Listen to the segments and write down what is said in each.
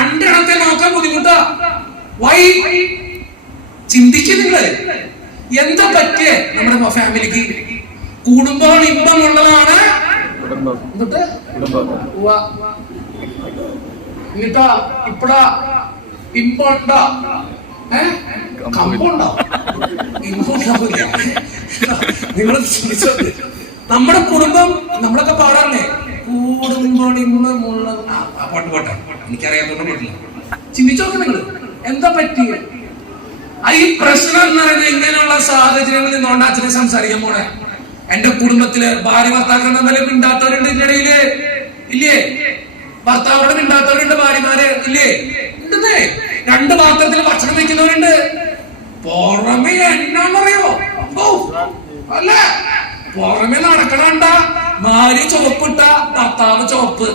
രണ്ടെണ്ണത്തെ നോക്കാൻ ബുദ്ധിമുട്ടാ. വൈ? ചിന്തിക്കുന്നില്ലേ എന്താ പറ്റിയ നമ്മുടെ ഫാമിലിക്ക്? കുടുംബം ഇമ്പമുള്ളതാണ്. എന്നിട്ട് എന്നിട്ടാ ഇപ്പടാ ഇമ്പുണ്ടോ? കമ്പുണ്ടോ? ഇമ്പുണ്ടാവില്ല. നിങ്ങൾ ചിന്തിച്ചത് നമ്മുടെ കുടുംബം, നമ്മളൊക്കെ പാടാറില്ലേ കൂടുമ്പോൾ ഇമ്പമുള്ള പാട്ട് പാട്ടാ, എനിക്കറിയാത്തോണ്ട് പാട്ടില്ല. ചിന്തിച്ചു നോക്ക് നിങ്ങൾ എന്താ പറ്റിയ ഈ പ്രശ്നം എന്ന് പറയുന്നത്. ഇങ്ങനെയുള്ള സാഹചര്യങ്ങളിൽ നിന്നുകൊണ്ട് അച്ഛനെ സംസാരിക്കാൻ പോണേ. എന്റെ കുടുംബത്തില് ഭാര്യ ഭർത്താക്കൾ തമ്മിൽ മിണ്ടാത്തവരുണ്ട് ഇതിന്റെ ഇടയില് ഇല്ലേ? ഭർത്താവോട് മിണ്ടാത്തവരുണ്ട്, ഭാര്യമാര് ഇല്ലേ? ഉണ്ടെന്നേ. രണ്ട് പാത്രത്തിൽ ഭക്ഷണം വെക്കുന്നവരുണ്ട്. പുറമെ എന്നാന്നറിയോ? അല്ല, പുറമെ നടക്കണണ്ട ഭാര്യ ചുവപ്പിട്ട ഭർത്താവ് ചുവപ്പ്,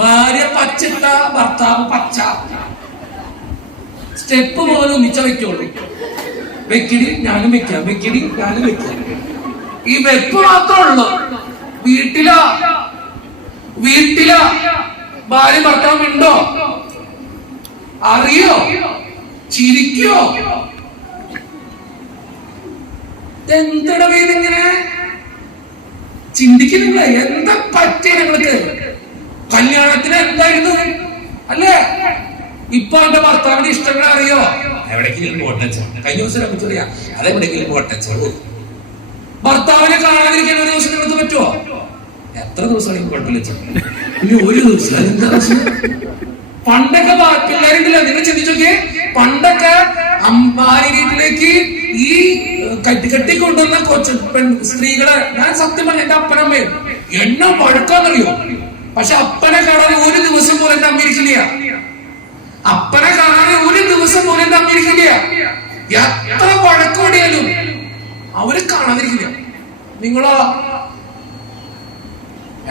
ഭാര്യ പച്ചിട്ട ഭർത്താവ് പച്ച. സ്റ്റെപ്പ് പോലെ ഒന്നിച്ച വെക്കുള്ളൂ. വെക്കിടി ഞാനും വെക്കാം, വെക്കിടി ഞാനും വെക്കാം. ഈ വെപ്പ് മാത്രമേ ഉള്ളൂ. വീട്ടിലാ ഭാര്യ ഭർത്താവ് ഉണ്ടോ? അറിയോ? ചിരിക്കോ? എന്തിടെ ഇങ്ങനെ ചിന്തിക്കുന്നില്ല? എന്താ പറ്റിയ ഞങ്ങൾക്ക്? കല്യാണത്തിന് എന്തായിരുന്നു അല്ലേ? ഇപ്പൊ എന്റെ ഭർത്താവിന്റെ ഇഷ്ടങ്ങൾ അറിയോ? എവിടെയെങ്കിലും പോട്ടച്ച, കഴിഞ്ഞ ദിവസം നമുക്കറിയാം, അതെവിടെയെങ്കിലും പോട്ടച്ച. ഭർത്താവിനെ കാണാതിരിക്കാൻ ഒരു ദിവസം നിങ്ങൾക്ക് പറ്റുമോ? എത്ര ദിവസമാണെങ്കിൽ കുഴപ്പമില്ല. ഇനി ഒരു ദിവസം എന്താ ദിവസം? പണ്ടൊക്കെ പിള്ളേരുണ്ടല്ലോ, നിങ്ങൾ ചിന്തിച്ചോക്കെ. പണ്ടൊക്കെ ഭാര്യ വീട്ടിലേക്ക് ഈ കെട്ടിക്കൊണ്ടുവന്ന സ്ത്രീകളെ, ഞാൻ സത്യം പറഞ്ഞ എന്റെ അപ്പനമ്മയും എന്നെ വഴക്കാന്നറിയോ? പക്ഷെ അപ്പനെ കാണാതെ ഒരു ദിവസം പോലും എന്റെ അമ്മ ഇരിക്കില്ല. അപ്പനെ കാണാതെ ഒരു ദിവസം പോലും എന്റെ അമ്മ ഇരിക്കില്ല. എത്ര വഴക്കോടിയാലും അവര് കാണാതിരിക്കില്ല. നിങ്ങളോ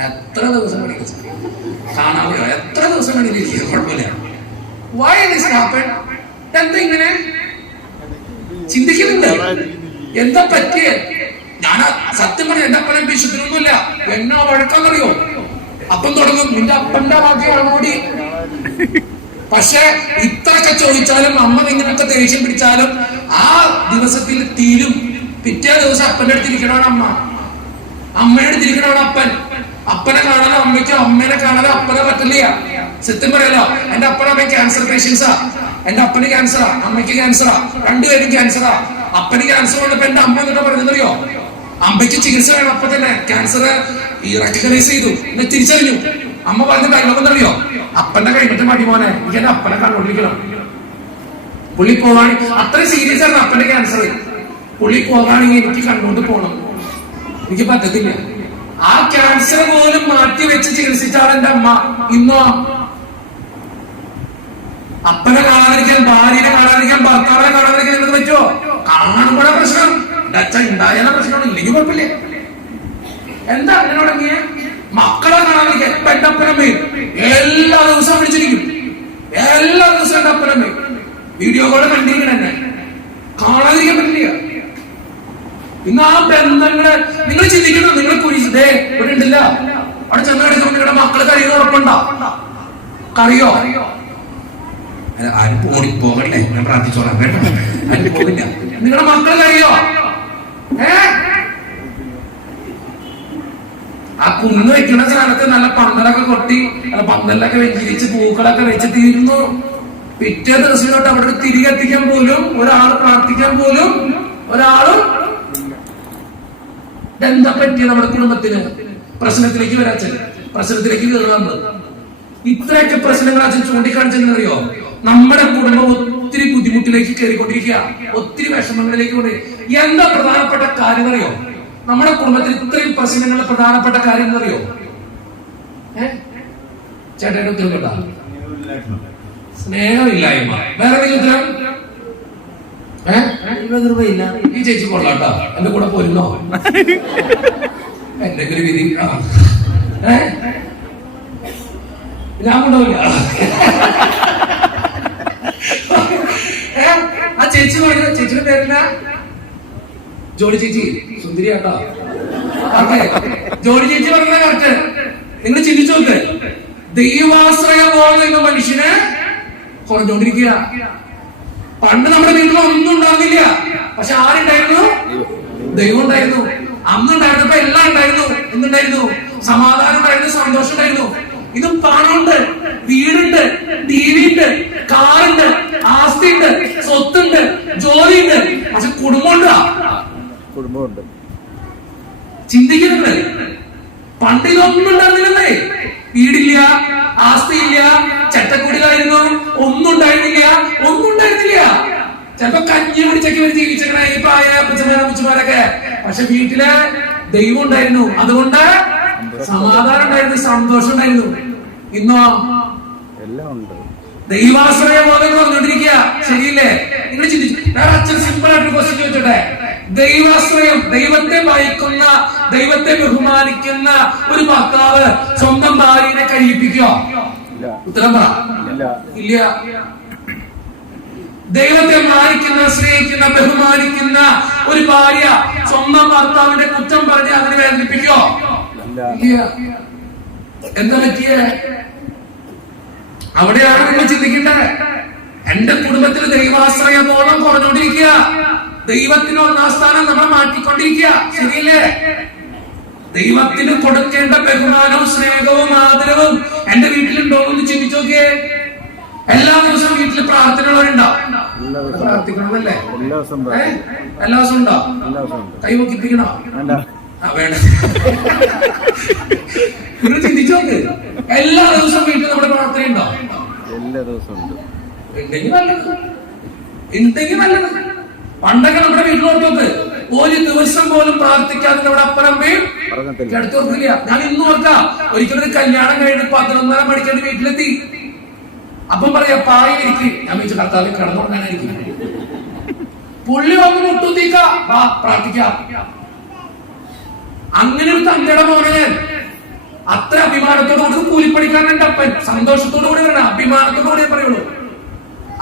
എത്ര ദിവസം കാണാതെയോ? എത്ര ദിവസം വേണമെങ്കിലും കുഴപ്പമില്ല. Why this happened? എന്താ ഇങ്ങനെ ചിന്തിക്കുന്നുണ്ട്? എന്താ പറ്റിയ? ഞാൻ സത്യം പറഞ്ഞ എന്റെ അപ്പനെ വിശ്വസിക്കുന്നൊന്നുമില്ല. എന്നാ വഴക്കാന്നറിയോ? അപ്പം തുടങ്ങും, നിന്റെ അപ്പന്റെ ഭാഗ്യമാണോടി. പക്ഷെ ഇത്രയൊക്കെ ചോദിച്ചാലും അമ്മ ഇങ്ങനൊക്കെ ദേഷ്യം പിടിച്ചാലും ആ ദിവസത്തിൽ തീരും. പിറ്റേ ദിവസം അപ്പന്റെ അടുത്തിരിക്കണമാണ് അമ്മ, അമ്മയുടെ അടുത്തിരിക്കണമാണ് അപ്പൻ. അപ്പനെ കാണാതെ അമ്മയ്ക്കോ അമ്മേനെ കാണാതെ അപ്പനെ പറ്റില്ല. സത്യം പറയല്ലോ, എന്റെ അപ്പനമ്മ ക്യാൻസർ പേഷ്യൻസാ. എന്റെ അപ്പന് ക്യാൻസറാ, അമ്മയ്ക്ക് ക്യാൻസറാ, രണ്ടുപേരും ക്യാൻസറാ. അപ്പന് ക്യാൻസർ വന്നപ്പോ എന്റെ അമ്മ എന്നിട്ട് പറഞ്ഞറിയോ? അമ്മയ്ക്ക് ചികിത്സ വേണം. അപ്പൊ തന്നെ ക്യാൻസർ റെക്കഗ്നൈസ് ചെയ്തു, എന്നെ തിരിച്ചറിഞ്ഞു. അമ്മ പറഞ്ഞ ഡയലോഗ് അറിയോ? അപ്പന്റെ കഴിഞ്ഞിട്ട് മതി മോനെ, എനിക്ക് എന്റെ അപ്പനെ കണ്ടുകൊണ്ടിരിക്കണം. പുള്ളി പോവാണ്, അത്ര സീരിയസ് ആണ് അപ്പന്റെ ക്യാൻസർ. പുള്ളി പോവാണെങ്കിൽ എനിക്ക് കണ്ടുകൊണ്ട് പോകണം, എനിക്ക് പറ്റത്തില്ല. ആ ക്യാൻസർ പോലും മാറ്റി വെച്ച് ചികിത്സിച്ചാണ് എന്റെ അമ്മ. ഇന്നോ അപ്പനെ കാണാതിരിക്കാൻ, ഭാര്യനെ കാണാതിരിക്കാൻ, ഭർത്താവിനെ കാണാതിരിക്കാൻ നിങ്ങൾക്ക് പറ്റുമോ? കാണുമ്പോഴാ പ്രശ്നം. ഉണ്ടായാലും പ്രശ്നമാണ്, ഇല്ലെങ്കിൽ കുഴപ്പമില്ല. എന്താ അങ്ങനെ തുടങ്ങിയ? മക്കളെ കാണാതിരിക്കാൻ. ഇപ്പൊ എന്റെ അപ്പനമ്മയും എല്ലാ ദിവസവും വിളിച്ചിരിക്കും, എല്ലാ ദിവസവും എന്റെ അപ്പനമ്മയും വീഡിയോ കോള് കണ്ടിരിക്കണം. എന്നെ കാണാതിരിക്കാൻ പറ്റില്ല. ഇന്ന് ആ ബന്ധങ്ങള് നിങ്ങൾ ചിന്തിക്കണം. നിങ്ങൾ കുരിശേ ഇവിടെ ഉണ്ടില്ല, അവിടെ ചെന്ന് കിടക്കുമ്പോൾ നിങ്ങളുടെ മക്കള് കഴിയുന്ന ഉറപ്പുണ്ടോ? കറിയോ? ആരും പോകണ്ടേ, ഞാൻ പ്രാർത്ഥിച്ചോളാം, കേട്ടോ. ആരും പോകില്ല. നിങ്ങളുടെ മക്കള് കഴിയോ? ആ കുന്ന് വെക്കുന്ന സ്ഥലത്ത് നല്ല പന്തലൊക്കെ കൊട്ടി, പന്തലൊക്കെ വെച്ചിരിച്ച് പൂക്കളൊക്കെ വെച്ച് തീരുന്നു. പിറ്റേ ദിവസം തൊട്ട് അവിടെ തിരികെ എത്തിക്കാൻ പോലും ഒരാൾ, പ്രാർത്ഥിക്കാൻ പോലും ഒരാളും. എന്താ പറ്റിയ നമ്മുടെ കുടുംബത്തിന്? പ്രശ്നത്തിലേക്ക് വരാച്ചൻ, പ്രശ്നത്തിലേക്ക് കയറുക. ഇത്രയൊക്കെ പ്രശ്നങ്ങൾ അച്ഛൻ ചൂണ്ടിക്കാണിച്ചെന്നറിയോ? നമ്മുടെ കുടുംബം ഒത്തിരി ബുദ്ധിമുട്ടിലേക്ക് കയറിക്കൊണ്ടിരിക്കുക, ഒത്തിരി വിഷമങ്ങളിലേക്ക് കൊണ്ട്. എന്താ പ്രധാനപ്പെട്ട കാര്യം അറിയോ? നമ്മുടെ കുടുംബത്തിൽ ഇത്രയും പ്രശ്നങ്ങളുടെ പ്രധാനപ്പെട്ട കാര്യം എന്നറിയോ? ചേട്ടയുടെ ഉത്തരം കേട്ടാ, സ്നേഹമില്ലായ്മ. വേറെ ഉത്തരം? ഈ ചേച്ചി കൊള്ളാട്ടോ, എന്റെ കൂടെ പോരുന്നോ? എന്റെ ഒരു വിധി. ഞാൻ കൊണ്ടുപോയില്ല. ആ ചേച്ചി പറഞ്ഞ, ചേച്ചിയുടെ പേരെന്നാ? ജോളി ചേച്ചി, സുന്ദരി കേട്ടോ. ജോളി ചേച്ചി പറഞ്ഞ കറക്റ്റ്. നിങ്ങൾ ചിന്തിച്ചു നോക്ക്, ദൈവാശ്രയ ബോധം എന്ന മനുഷ്യന് കുറഞ്ഞുകൊണ്ടിരിക്കുക. പണ്ട് നമ്മുടെ വീട്ടിൽ ഒന്നും ഉണ്ടാകുന്നില്ല, പക്ഷെ ആരുണ്ടായിരുന്നു? ദൈവം ഉണ്ടായിരുന്നു. അന്നുണ്ടായിരുന്നപ്പോ എല്ലാം ഉണ്ടായിരുന്നു. എന്തുണ്ടായിരുന്നു? സമാധാനം ഉണ്ടായിരുന്നു, സന്തോഷം ഉണ്ടായിരുന്നു. ഇതും പണമുണ്ട്, വീടുണ്ട്, ടി വി ഉണ്ട്, കാറുണ്ട്, ആസ്തിയുണ്ട്, സ്വത്തുണ്ട്, ജോലിയുണ്ട്, പക്ഷെ കുടുംബമുണ്ട്. ചിന്തിക്കുന്നുണ്ട്. പണ്ട് ഇതൊന്നും ഉണ്ടായിരുന്നില്ലേ? വീടില്ല, ആസ്തിയില്ല, ചട്ടക്കുടിലായിരുന്നു, ഒന്നും ഉണ്ടായിരുന്നില്ല. ചിലപ്പോ കഞ്ഞി പിടിച്ചൊക്കെ ഒരു ജീവിച്ചേക്കണ ഈ പ്രായ പുച്ചമാരൊക്കെ. പക്ഷെ വീട്ടില് ദൈവം ഉണ്ടായിരുന്നു. അതുകൊണ്ട് സമാധാനം ഉണ്ടായിരുന്നു, സന്തോഷം ഉണ്ടായിരുന്നു. ഇന്നോ എല്ലാം ഉണ്ട്. ദൈവാശ്രയ ബോധം പറഞ്ഞുകൊണ്ടിരിക്കുക. ശരിയില്ലേ? നിങ്ങൾ ചിന്തിച്ചു. അച്ഛൻ സിമ്പിൾ ആയിട്ട് ക്വസ്റ്റ്യൻ ചോദിച്ചോട്ടെ. ദൈവാശ്രയം, ദൈവത്തെ ഭയക്കുന്ന, ദൈവത്തെ ബഹുമാനിക്കുന്ന ഒരു ഭർത്താവ് സ്വന്തം ഭാര്യനെ കഴിയിപ്പിക്കോ? ഉത്തരം പറ. ഇല്ല. ദൈവത്തെ മാനിക്കുന്ന, സ്നേഹിക്കുന്ന, ബഹുമാനിക്കുന്ന ഒരു ഭാര്യ സ്വന്തം ഭർത്താവിന്റെ കുറ്റം പറഞ്ഞ് അതിനെ വേദനിപ്പിക്കോ? ഇല്ല. എന്താ പറ്റിയേ? അവിടെയാണ് നിങ്ങൾ ചിന്തിക്കേണ്ടത്. എന്റെ കുടുംബത്തിൽ ദൈവാശ്രയ ബോധം കുറഞ്ഞുകൊണ്ടിരിക്കുക. ദൈവത്തിന് ഒന്നാം സ്ഥാനം നമ്മൾ മാറ്റിക്കൊണ്ടിരിക്കുക. ശരിയല്ലേ? ദൈവത്തിന് കൊടുക്കേണ്ട ബഹുമാനവും സ്നേഹവും ആദരവും എന്റെ വീട്ടിലുണ്ടോ എന്ന് ചിന്തിച്ചു നോക്കിയേ. എല്ലാ ദിവസവും വീട്ടിൽ പ്രാർത്ഥനകളുണ്ടോ? പ്രാർത്ഥിക്കണമെന്നല്ലേ? എല്ലാ ദിവസവും ഉണ്ടോ? കൈവക്കിപ്പിക്കണോ? വേണ്ട. നിങ്ങൾ ചിന്തിച്ചു നോക്ക്. എല്ലാ ദിവസവും വീട്ടിൽ നമ്മുടെ പ്രാർത്ഥനയുണ്ടോ? എല്ലാ ദിവസവും ഉണ്ടെങ്കിൽ നല്ലത്. പണ്ടൊക്കെ നമ്മുടെ വീട്ടിലോട്ട് ഒരു ദിവസം പോലും പ്രാർത്ഥിക്കാതെ നമ്മുടെ അപ്പനമ്മയും അടുത്ത് ഓർക്കില്ല. ഞാൻ ഇന്ന് ഓർക്കാം, ഒരിക്കലൊരു കല്യാണം കഴിഞ്ഞ് 11:30 മണിക്കാണ് വീട്ടിലെത്തി. അപ്പം പറയാ പായിരിക്കും. ഞാൻ വെച്ച് കർത്താവിൽ കിടന്നുറങ്ങാനായിരിക്കും. പുള്ളി വന്ന് മുട്ടുത്തീക്ക പ്രാർത്ഥിക്കാം. അങ്ങനെ ഒരു തന്റെ മോനെ അത്ര അഭിമാനത്തോടു കൂടി കൂലിപ്പണിക്കാരൻ എന്റെ അപ്പൻ സന്തോഷത്തോടു കൂടി പറയണം, അഭിമാനത്തോടു കൂടി പറയുള്ളൂ.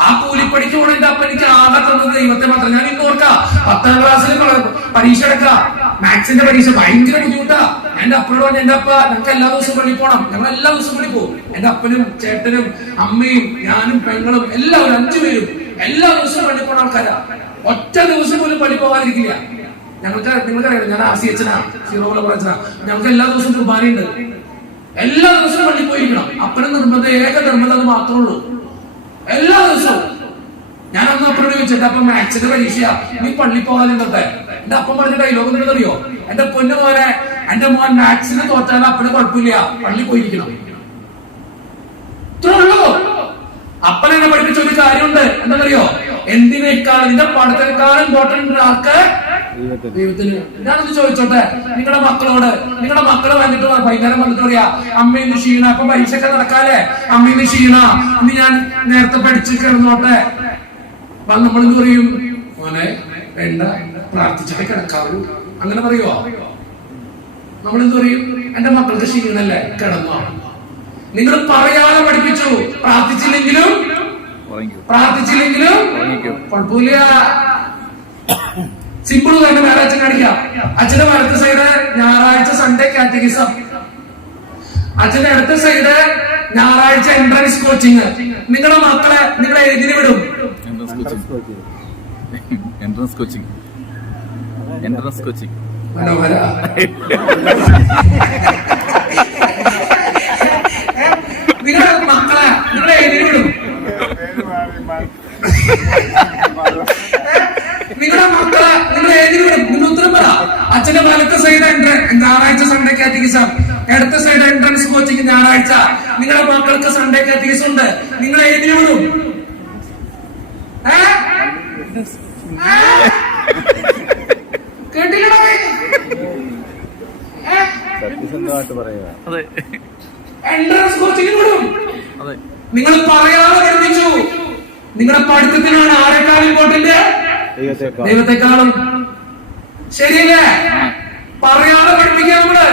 ആ കൂലിപ്പണിക്ക് പോണ എന്റെ അപ്പൻ എനിക്ക് ആകെ തന്നത് ദൈവത്തെ മാത്രം. ഞാൻ ഇന്ന് ഓർക്കാം, 10ാം ക്ലാസ്സിൽ പരീക്ഷ എടുക്കാം, മാത്സിന്റെ പരീക്ഷ ഭയങ്കര ബുദ്ധിമുട്ടാ. എന്റെ അപ്പനോട് പറഞ്ഞു, എന്റെ അപ്പ ഞങ്ങൾക്ക് എല്ലാ ദിവസവും പള്ളി പോകണം. ഞങ്ങൾ എല്ലാ ദിവസവും പള്ളി പോകും. എന്റെ അപ്പനും ചേട്ടനും അമ്മയും ഞാനും പെങ്ങളും എല്ലാവരും 5 പേരും എല്ലാ ദിവസവും പള്ളി പോണ ആൾക്കാരാ. ഒറ്റ ദിവസം പോലും പള്ളി പോകാതിരിക്കില്ല. നിങ്ങൾക്കറിയാം, ഞാൻ ആസിയച്ചനാ, സീറോല കുറച്ചനാ. ഞങ്ങൾക്ക് എല്ലാ ദിവസവും കുർബാനയുണ്ട്. എല്ലാ ദിവസവും പള്ളി പോയിരിക്കണം. അപ്പനും നിർബന്ധം, ഏക നിർബന്ധം അത് മാത്രമേ ഉള്ളൂ. എല്ലാ ദിവസവും. ഞാൻ അന്ന് അപ്പനോട് ചോദിച്ചു, എന്റെ അപ്പം മാത്സിന്റെ പരീക്ഷ, നീ പള്ളി പോകാതിരുന്നത്തെ. എന്റെ അപ്പം പറഞ്ഞ ഡയലോഗ് നിങ്ങളറിയോ? എന്റെ പൊന്നു മോനെ, എന്റെ മോൻ മാത്സിന് തോറ്റാൽ അപ്പന് കുഴപ്പമില്ല, പള്ളി പോയിരിക്കണം. ഇത്രേ ഉള്ളൂ. അപ്പൻ എന്നെ പഠിപ്പിച്ച ഒരു കാര്യമുണ്ട്. എന്താണെന്നറിയോ? എന്തിനേക്കാളും നിന്റെ പഠനത്തെക്കാളും ഇമ്പോർട്ടന്റ് ആൾക്ക് ദൈവത്തിന്. ഞാനൊന്ന് ചോദിച്ചോട്ടെ, നിങ്ങളുടെ മക്കളോട്, നിങ്ങളുടെ മക്കള് വന്നിട്ട് വൈകുന്നേരം വന്നിട്ട് പറയാ, അമ്മയിന്ന് ക്ഷീണ, അപ്പൊ പരീക്ഷയൊക്കെ നടക്കാല്ലേ, അമ്മയിന്ന് ക്ഷീണ, ഇന്ന് ഞാൻ നേരത്തെ പഠിച്ച് കിടന്നോട്ടെ. നമ്മളെന്ത് പറയും? മോനെ വേണ്ട, പ്രാർത്ഥിച്ചിട്ട് കിടക്കാവൂ. അങ്ങനെ പറയുവോ? നമ്മളെന്ത് പറയും? എന്റെ മക്കൾക്ക് ക്ഷീണല്ലേ, കിടന്നോ. നിങ്ങൾ പറയാതെ പഠിപ്പിച്ചു. പ്രാർത്ഥിച്ചില്ലെങ്കിലും കുഴപ്പമില്ല. സിമ്പിൾ തന്നെ വേറെ അച്ഛൻ കാണിക്കാം. അച്ഛന്റെ വലത്തെ സൈഡ് ഞായറാഴ്ച സൺഡേ കാറ്റഗിസം, അച്ഛന്റെ അടുത്ത സൈഡ് ഞായറാഴ്ച എൻട്രൻസ് കോച്ചിങ്. നിങ്ങളുടെ മക്കളെ നിങ്ങൾ ഏതിന് വിടും? Entrance coaching. മനോഹര. നിങ്ങളുടെ മക്കളെ നിങ്ങൾ ഏതിന് വിടും? നിങ്ങളുടെ മക്കളെ നിങ്ങൾ ഏതിന് വിടും? നിങ്ങൾ ഉത്തരം പറ. അച്ഛന്റെ വലത്തെ സൈഡ് ഞായറാഴ്ച സൺഡേ കാറ്റഗിസം, ഇടത്തെ സൈഡ് എൻട്രൻസ് കോച്ചിങ് ഞായറാഴ്ച. നിങ്ങളുടെ മക്കൾക്ക് സൺഡേ കാറ്റഗിസം ഉണ്ട്. നിങ്ങൾ ഏതിന് വിടും? കേട്ടില്ലടേ? സത്യസന്ധമായിട്ട് പറയുക. എൻട്രൻസ് കോച്ചിങ് വിടും. നിങ്ങൾ പറയാതെ പഠിപ്പിച്ചു. നിങ്ങളുടെ പഠിത്തത്തിനാണ് ആരെക്കാളും ഇമ്പോർട്ടന്റ്? ദൈവത്തെക്കാളും. ശരിയല്ലേ? പറയാതെ പഠിപ്പിക്കുക. നമ്മള്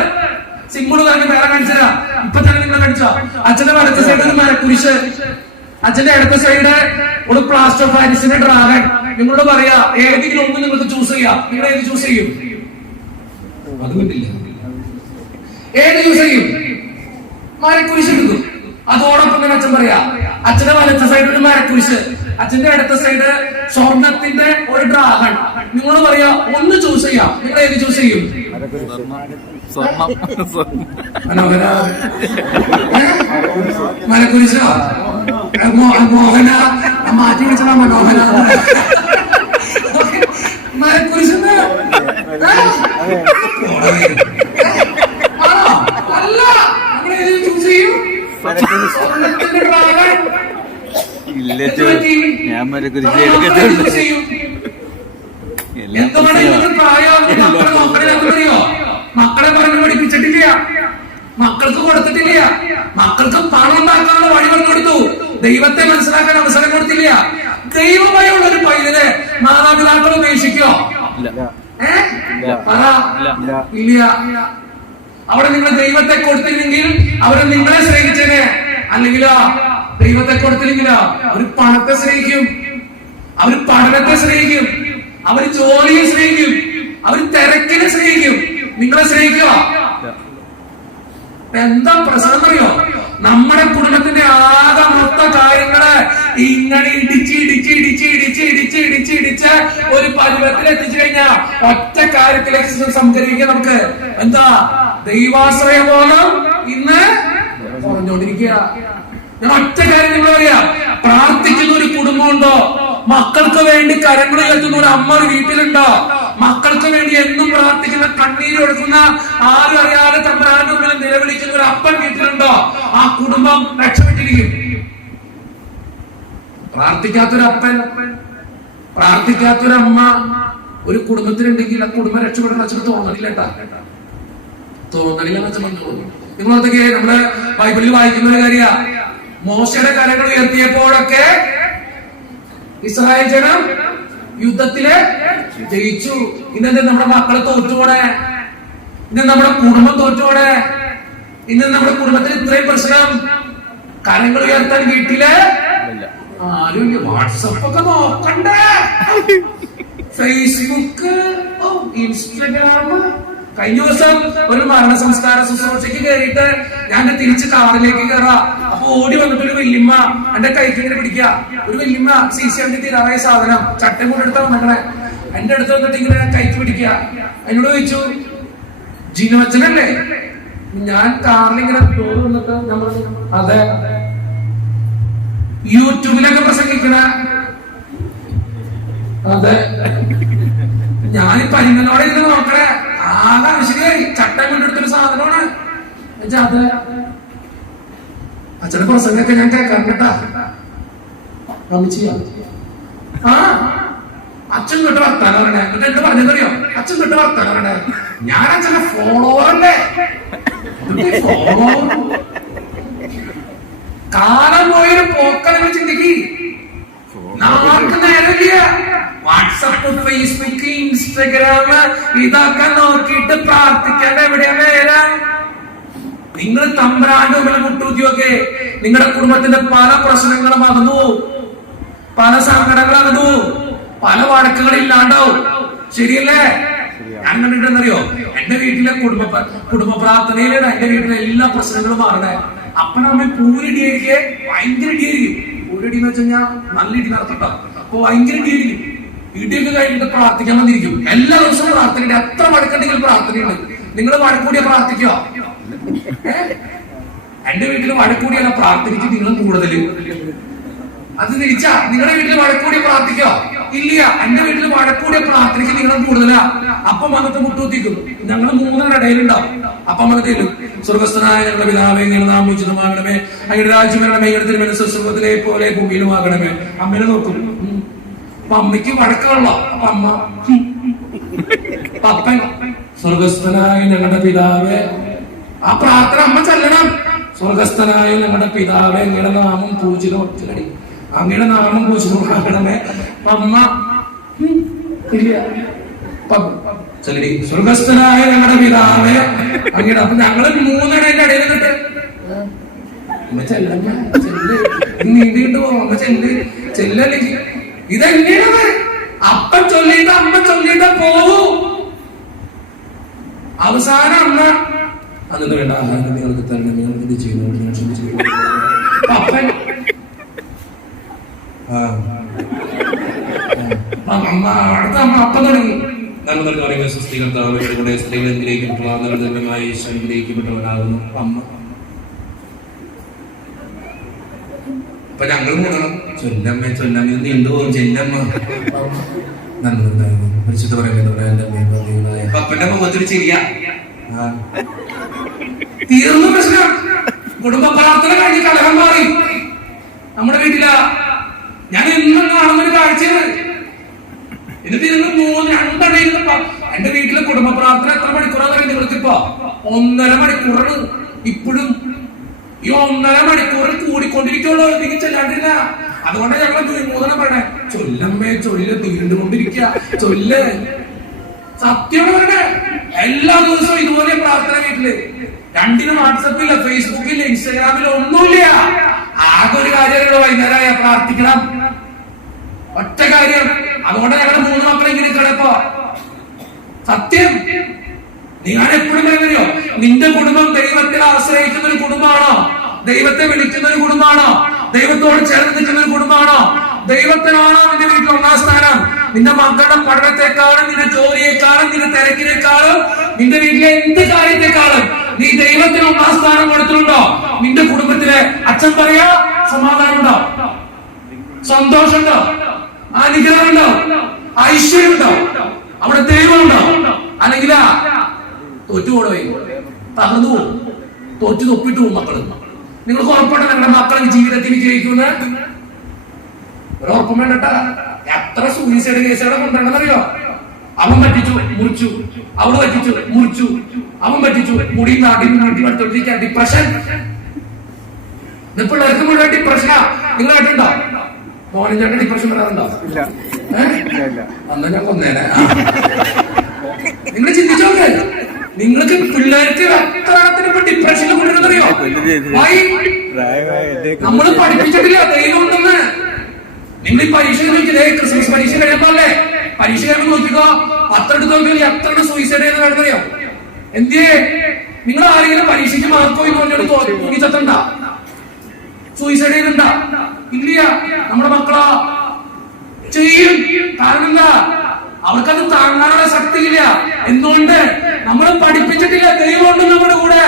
സിമ്പിൾ തന്നെ വേറെ കാണിച്ചതാ. ഇപ്പൊ തന്നെ നിങ്ങൾ കാണിച്ചോ. അച്ഛന്റെ വലത്തെ സൈഡ് ഒരു മരക്കുരിശ്, അച്ഛന്റെ അടുത്ത സൈഡ് ഒരു പ്ലാസ്റ്റർ ഓഫ് പാരീസിന്റെ ഡ്രാഗൺ. നിങ്ങളോട് പറയാ ഏതെങ്കിലും ഒന്ന് നിങ്ങൾക്ക് ചൂസ് ചെയ്യാം. നിങ്ങൾ ഏത് ചൂസ് ചെയ്യും? അത് പറ്റില്ല. ഏത് ചൂസ് ചെയ്യും? മരക്കുരിശ് എടുക്കും. അതോടൊപ്പം തന്നെ അച്ഛൻ പറയാ, അച്ഛന്റെ വലത്തെ സൈഡ് ഒരു മരക്കുരിശ്, അച്ഛന്റെ ഇടത്തെ സൈഡ് സ്വർണത്തിന്റെ ഒരു ഡ്രാഗൺ. നിങ്ങൾ പറയാ ഒന്ന് ചൂസ് ചെയ്യാം, നിങ്ങൾ ഏത് ചൂസ് ചെയ്യും? മനോഹര മരക്കുരിശോ? മോഹന മാറ്റി വെച്ചാ മനോഹര മരക്കുരിശ് അല്ല, നമ്മൾ ഏത് ചൂസ് ചെയ്യും? സ്വർണത്തിന്റെ ഡ്രാഗൺ. ഞാൻ മരക്കുരിശ് മക്കളെ പറഞ്ഞു പഠിപ്പിച്ചിട്ടില്ല, മക്കൾക്ക് കൊടുത്തിട്ടില്ല, മക്കൾക്ക് പണം ഉണ്ടാക്കാനുള്ള വഴി പറഞ്ഞു കൊടുത്തു, ദൈവത്തെ മനസ്സിലാക്കാൻ അവസരം കൊടുത്തില്ല. ദൈവമായുള്ള ഒരു പൈതല് മാതാപിതാക്കൾ ഉപേക്ഷിക്കോ? ഇല്ല. അവിടെ നിങ്ങൾ ദൈവത്തെ കൊടുത്തില്ലെങ്കിൽ അവര് നിങ്ങളെ സ്നേഹിച്ചേനെ. അല്ലെങ്കിലോ ദൈവത്തെ കൊടുത്തില്ലെങ്കിലോ അവര് പണത്തെ സ്നേഹിക്കും, അവര് പഠനത്തെ സ്നേഹിക്കും, അവര് ജോലിയെ സ്നേഹിക്കും, അവര് തിരക്കിനെ സ്നേഹിക്കും. നിങ്ങളെ സ്നേഹിക്കോ? എന്താ പ്രശ്നം അറിയോ? നമ്മുടെ കുടുംബത്തിന്റെ ആകെ മൊത്ത കാര്യങ്ങള് ഇങ്ങനെ ഇടിച്ച് ഒരു പരുവത്തിൽ എത്തിച്ചു കഴിഞ്ഞാൽ ഒറ്റ കാര്യത്തിലേക്ക് സംഗ്രഹിക്കാൻ നമുക്ക് എന്താ ദൈവാശ്രയ ബോധം ഇന്ന് കുറഞ്ഞോണ്ടിരിക്കുക. ഞാൻ ഒറ്റ കാര്യം നിങ്ങൾ അറിയാം, പ്രാർത്ഥിക്കുന്ന ഒരു കുടുംബമുണ്ടോ? മക്കൾക്ക് വേണ്ടി കരങ്ങൾ ഉയർത്തുന്ന ഒരു അമ്മ ഒരു വീട്ടിലുണ്ടോ? മക്കൾക്ക് വേണ്ടി എന്നും പ്രാർത്ഥിക്കുന്ന കണ്ണീര് കൊടുക്കുന്ന ആരും അറിയാതെ തമ്പുരാന്റെ മുമ്പിൽ നിലവിളിക്കുന്ന ഒരു അപ്പൻ വീട്ടിലുണ്ടോ? ആ കുടുംബം രക്ഷപ്പെട്ടിരിക്കും. പ്രാർത്ഥിക്കാത്തൊരപ്പൻ, പ്രാർത്ഥിക്കാത്തൊരമ്മ ഒരു കുടുംബത്തിലുണ്ടെങ്കിൽ ആ കുടുംബം രക്ഷപ്പെടുന്ന അച്ഛന് തോന്നണില്ല. തോന്നണില്ല അച്ഛൻ പറഞ്ഞോളൂ. നിങ്ങളൊക്കെ നമ്മള് ബൈബിളിൽ വായിക്കുന്ന ഒരു കാര്യ, മോശയുടെ കരങ്ങൾ ഉയർത്തിയപ്പോഴൊക്കെ ഇസ്രായേൽ ജനം യുദ്ധത്തില് ജയിച്ചു. ഇന്നെന്താ നമ്മുടെ മക്കളെ തോറ്റുപോണേ? ഇന്ന് നമ്മുടെ കുടുംബം തോറ്റുപോണേ? ഇന്ന് നമ്മുടെ കുടുംബത്തിൽ ഇത്രയും പ്രശ്നം. കരങ്ങൾ ഉയർത്താൻ വീട്ടില് ആരും വാട്സപ്പ് ഒക്കെ നോക്കണ്ടേ? Facebook, Instagram. കഴിഞ്ഞ ദിവസം ഒരു മരണ സംസ്കാര ശുശ്രൂഷയ്ക്ക് കയറിയിട്ട് ഞാൻ തിരിച്ച് കാറിലേക്ക് കയറാ. അപ്പൊ ഓടി വന്നിട്ട് ഒരു വല്യമ്മ എന്റെ കൈക്കിങ്ങനെ പിടിക്കുക. ഒരു വല്യമ്മ CC തീരാറായ സാധനം ചട്ടം കൊണ്ടെടുത്താ വന്നേ. എന്റെ അടുത്ത് വന്നിട്ട് ഇങ്ങനെ കൈക്ക് പിടിക്കുക. എന്നോട് ചോദിച്ചു, ജിനോച്ചനല്ലേ? ഞാൻ കാറിലിങ്ങനെ ഡോർ വന്നിട്ട് നമ്മൾ അതെ യൂട്യൂബിലൊക്കെ പ്രസംഗിക്കണ അതെ. ഞാൻ പരിങ്ങലോടെ ഇരുന്ന് നോക്കണേ. ആകെ ആവശ്യമായി ചട്ടം കൊണ്ടെടുത്തൊരു സാധനമാണ്. അതെ അച്ഛന്റെ പ്രസംഗമൊക്കെ ഞാൻ കേൾക്കാൻ കേട്ടാ. ആ അച്ഛൻ കേട്ട് വർത്താനം പറയണേ. എന്നിട്ട് എന്ത് പറഞ്ഞതറിയോ? അച്ഛൻ കേട്ട് വർത്താനം പറയണേ. ഞാൻ അച്ഛന്റെ ഫോളോവറല്ലേ? കാലം പോയൊരു പോക്കലങ്ങൾ ചിന്തിക്ക്. നാൾക്ക് നേരമില്ല. വാട്സപ്പ്, ഫേസ്ബുക്ക്, ഇൻസ്റ്റഗ്രാം ഇതൊക്കെ നോക്കിയിട്ട് പ്രാർത്ഥിക്കാൻ എവിടെയാ നേരം? നിങ്ങൾ തമ്പുരാന്റെ മുമ്പിൽ മുട്ടുകുത്തിയൊക്കെ നിങ്ങളുടെ കുടുംബത്തിന്റെ പല പ്രശ്നങ്ങളും അകന്നു, പല സങ്കടങ്ങൾ അകന്നു, പല വഴക്കുകൾ ഇല്ലാണ്ടാവും. ശരിയല്ലേ? ഞാൻ കണ്ടിട്ടെന്നറിയോ, എന്റെ വീട്ടിലെ കുടുംബ പ്രാർത്ഥനയിലാണ് എന്റെ വീട്ടിലെ എല്ലാ പ്രശ്നങ്ങളും മാറണേ. അപ്പനമ്മ പൂരിടിയായിരിക്കെ ഭയങ്കര ഇടിയായിരിക്കും. പൂരിടി എന്ന് വെച്ച് കഴിഞ്ഞാൽ നല്ല ഇടി നടത്തട്ടോ. അപ്പൊ ഭയങ്കര ഇടിയായിരിക്കും. ഇടിയൊക്കെ കഴിഞ്ഞിട്ട് പ്രാർത്ഥിക്കാൻ വന്നിരിക്കും. എല്ലാ ദിവസവും പ്രാർത്ഥനയുണ്ട്. എത്ര വഴക്കുണ്ടെങ്കിലും പ്രാർത്ഥനയുണ്ട്. നിങ്ങൾ വഴക്കൂടിയ പ്രാർത്ഥിക്കോ? എന്റെ വീട്ടിൽ വഴക്കൂടിയല്ല പ്രാർത്ഥനയ്ക്ക് നിങ്ങൾ കൂടുതൽ. അത് തിരിച്ചാ. നിങ്ങളുടെ വീട്ടിൽ വഴക്കൂടിയ പ്രാർത്ഥിക്കോ? ഇല്ല. എന്റെ വീട്ടിൽ വഴക്കൂടിയ പ്രാർത്ഥനയ്ക്ക് നിങ്ങളും കൂടുതലാ. അപ്പം വന്നിട്ട് മുട്ടുകുത്തിക്കും. ഞങ്ങൾ മൂന്നിന്റെ ഇടയിലുണ്ടാവും. അപ്പം വന്നിട്ടില്ല. സ്വർഗസ്ഥനായ ഞങ്ങളുടെ പിതാവേ, ഞങ്ങൾ നാം ഉചിതമാകണമേ, അങ്ങയുടെ രാജ്യം വരണമേ, അങ്ങയുടെ തിരുമനസ്സ് സ്വർഗത്തിലെ പോലെ ഭൂമിയിലുമാകണമേ. അമ്മനെ നോക്കും. അപ്പൊ അമ്മയ്ക്ക് വഴക്കുള്ളോ? അപ്പൊ അമ്മ പപ്പൻ സ്വർഗസ്ഥനായ ഞങ്ങളുടെ പിതാവേ. ആ പ്രാർത്ഥന അമ്മ ചൊല്ലണം. സ്വർഗസ്ഥനായ ഞങ്ങളുടെ പിതാവേ, അങ്ങയുടെ നാമം പൂജിതമാകണമേ, അങ്ങയുടെ നാമം പൂജിതമാകണമേ. അമ്മ ഇല്ല സ്വർഗസ്ഥനായ ഞങ്ങളുടെ പിതാവേ അങ്ങയുടെ. അപ്പൊ ഞങ്ങള് മൂന്നിടേന്റെ ഇടയിൽ നിന്നിട്ട് അമ്മ ചെല്ലമ്മ നീണ്ടിട്ട് പോകും. അമ്മ ചെല്ലല്ലെങ്കിൽ ഇതെങ്ങനെയാണ്? അപ്പൻ ചൊല്ലിയിട്ട് അമ്മ ചൊല്ലിയിട്ട് പോകൂ. അവസാനം അമ്മ അതൊന്നും വേണ്ട, ആഹാരം നിങ്ങൾക്ക് തന്നെ, നിങ്ങൾക്ക് ഇത് ചെയ്യുന്നതുകൊണ്ട് ഞാൻ ക്ഷമിച്ചു. അപ്പൻ അമ്മ അടുത്ത അമ്മ അപ്പം തുടങ്ങി. നമ്മൾ തന്നെ പറയുക സൃഷ്ടികർത്താവിലൂടെ സ്ത്രീകളിലേക്ക് ധന്യമായി ശരീരയിക്കപ്പെട്ടവനാകുന്നു അമ്മ. അപ്പൊ ഞങ്ങൾ മൂന്നണം ചൊല്ലമ്മ ചൊല്ലമ്മ നീണ്ടുപോകും ചെല്ലമ്മ നന്ദിണ്ടായിരുന്നു പരിശുദ്ധ പറയുന്നതോടെ എന്റെ മേൽപ്പതികളായ അപ്പന്റെ മുഖത്തിൽ ചിരിയ തീർന്നു പ്രശ്നം. കുടുംബ പ്രാർത്ഥന കഴിഞ്ഞ് കലഹം മാറി. നമ്മുടെ വീട്ടിലാ ഞാൻ ഇന്നും കാണുന്നൊരു കാഴ്ചയാണ്. എന്നിട്ട് ഇരുന്ന് രണ്ടെണ്ണം ഇരുന്ന് എന്റെ വീട്ടിലെ കുടുംബ പ്രാർത്ഥന എത്ര മണിക്കൂറാണ് നിങ്ങൾക്കിപ്പോ? 1.5 മണിക്കൂറാണ് ഇപ്പോഴും. ഈ 1.5 മണിക്കൂറിൽ കൂടിക്കൊണ്ടിരിക്കുള്ളൂ. എനിക്ക് ചെല്ലാണ്ടില്ല. അതുകൊണ്ട് ഞങ്ങൾ 3 പറയണേ ചൊല്ലമ്മേ ചൊല്ല് തീണ്ടുകൊണ്ടിരിക്കുക ചൊല്ല്. സത്യമാണ് പറയണേ. എല്ലാ ദിവസവും ഇതുപോലെ പ്രാർത്ഥന വീട്ടില്. രണ്ടിനും വാട്സപ്പില്ല, ഫേസ്ബുക്കില്ല, ഇൻസ്റ്റാഗ്രാമില്ല, ഒന്നുമില്ല. ആകെ ഒരു കാര്യമുള്ള വൈകുന്നേരമായ പ്രാർത്ഥിക്കണം. ഒറ്റ കാര്യം. അതുകൊണ്ട് ഞങ്ങളുടെ 3 മക്കളെ ഇങ്ങനെ കിടപ്പോ സത്യം. ഞാൻ എപ്പോഴും പറയുന്നോ, നിന്റെ കുടുംബം ദൈവത്തെ ആശ്രയിക്കുന്ന ഒരു കുടുംബമാണോ? ദൈവത്തെ വിളിക്കുന്ന ഒരു കുടുംബമാണോ? ദൈവത്തോട് ചേർന്ന് നിൽക്കുന്ന ഒരു കുടുംബമാണോ? ദൈവത്തിനാണോ നിന്റെ വീട്ടിൽ 1ാം സ്ഥാനം? നിന്റെ മക്കളുടെ പഠനത്തെക്കാളും നിന്റെ ജോലിയെക്കാളും നിന്റെ തിരക്കിനേക്കാളും നിന്റെ വീട്ടിലെ എന്ത് കാര്യത്തെക്കാളും നീ ദൈവത്തിന് 1ാം സ്ഥാനം കൊടുത്തിട്ടുണ്ടോ? നിന്റെ കുടുംബത്തിലെ അച്ഛൻ പറയാ സമാധാനമുണ്ടോ? സന്തോഷമുണ്ടോ? അനുഗ്രഹമുണ്ടോ? ഐശ്വര്യമുണ്ടോ? അവിടെ ദൈവമുണ്ടോ? അല്ലെങ്കിൽ തോറ്റുപോയി തകർന്നു പോകും, തോറ്റു തൊപ്പിട്ട് പോകും മക്കള്. നിങ്ങൾക്ക് ഉറപ്പുണ്ട് നിങ്ങളുടെ മക്കളെ ജീവിതത്തിൽ വിജയിക്കുന്ന ഒരു ഉറപ്പും വേണ്ടട്ടാ. എത്ര സൂയിസൈഡ് കേസുകളെ കൊണ്ടുവരണമെന്നറിയോ? അവൻ പറ്റിച്ചു മുറിച്ചു, അവള് പറ്റിച്ചു മുറിച്ചു, അവൻ പറ്റിച്ചു മുടി നാട്ടിൽ ഡിപ്രഷൻ. പിള്ളേർക്ക് മുഴുവൻ ഡിപ്രഷനാ. നിങ്ങൾ കേട്ടിട്ടുണ്ടോ? മോഹൻ ചേട്ടൻ ഡിപ്രഷൻ വരാറുണ്ടോ? അന്ന് ഞാൻ കൊന്നേനെ. നിങ്ങൾ ചിന്തിച്ചോക്കെ, നിങ്ങൾക്ക് പിള്ളേർക്ക് എത്ര ഡിപ്രഷനിൽ കൊണ്ടുവരുന്നറിയോ? നമ്മൾ പഠിപ്പിച്ചിട്ടില്ല ദൈവം ഉണ്ടെന്ന്. നിങ്ങൾ ഈ പരീക്ഷ നോക്കിയതേ, ക്രിസ്മസ് പരീക്ഷ കഴിയുമ്പോല്ലേ പരീക്ഷ കഴിയുമ്പോൾ നോക്കിക്കോ, 10 എടുത്ത് നോക്കിയാൽ എത്ര സൂയിസൈഡ് ചെയ്യുന്ന കാര്യമറിയോ? എന്തേ നിങ്ങൾ ആരെങ്കിലും പരീക്ഷയ്ക്ക് മാർക്ക് പോയി തോന്നിച്ചെത്തണ്ട, സൂയിസൈഡ് ചെയ്യുന്നുണ്ട? ഇല്ല. നമ്മുടെ മക്കളാ ചെയ്യും. കാരണം എന്താ? അവർക്കത് താങ്ങാനുള്ള ശക്തിയില്ല. എന്തുകൊണ്ട്? നമ്മൾ പഠിപ്പിച്ചിട്ടില്ല ദൈവം ഉണ്ട് നമ്മുടെ കൂടെ.